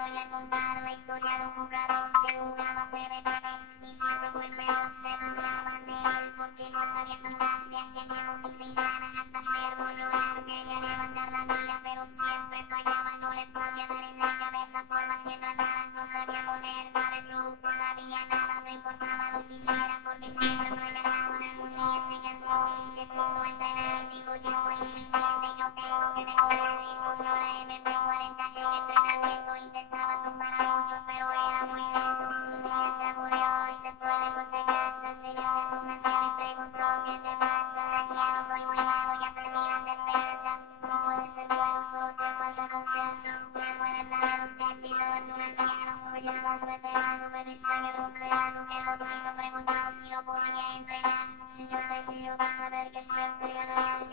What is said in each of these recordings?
voy a contar la historia de un jugador que jugaba PvP y siempre fue el peor. Se burlaban de él porque no sabía jugar, le hacían emotis insanas hasta hacerlo llorar. Quería levantar la mira pero siempre fallaba, no le podía dar en la cabeza por más que tratara. No sabía poner vale truco, no sabía nada, no importaba lo que hiciera porque siempre fracasaba. Un día se cansó y se puso a entrenar, dijo yo fue suficiente, yo tengo que mejorar. Y escogió la MP40 en el entrenamiento, intentaba tumbar a muchos pero era muy lento. Un día se aburrió y se fue lejos de casa, se le acercó un anciano y preguntó ¿qué te pasa? Anciano, soy muy malo, ya perdí las esperanzas. No puedes ser bueno, solo te falta confianza. ¿Qué puedes dar usted si solo es un anciano? Soy el más veterano, me dicen el rompeano. El botito preguntó si lo podía entrenar. Si yo te guío vas a ver que siempre ganarás.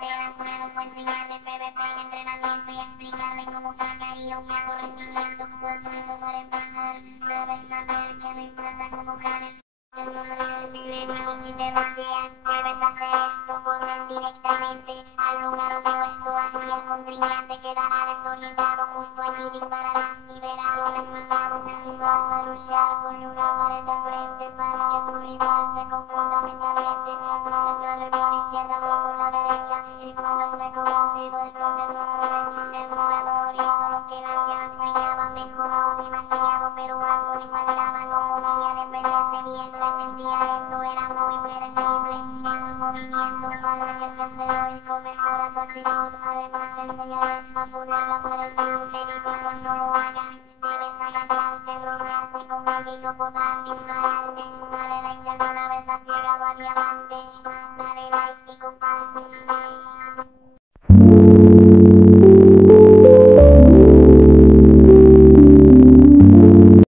El anciano fue enseñarle PvP en entrenamiento y explicarle cómo sacaría un mejor rendimiento. Botito, para empezar, debes saber que no importa cómo ganes. Le dijo si te rushean, debes hacer esto, correr directamente al lugar opuesto, así el contrincante quedará desorientado. Justo allí dispararás y verás los resultados. Si vas a rushear, ponle una pared de frente para que tu rival se confunda mentalmente. Vas a entrarle por la izquierda o por la derecha y cuando esté confundido es donde lo aprovecha. El jugador hizo lo que el anciano explicaba, mejoró demasiado pero algo le faltaba, no podía defenderse bien. Se sentía lento, era muy predecible en sus movimientos. Para que seas heroico, mejora tu actitud. Además te enseñaré a ponerla para el club. Te digo cuando lo hagas, debes agacharte, robarte con ella y no podrán disparar.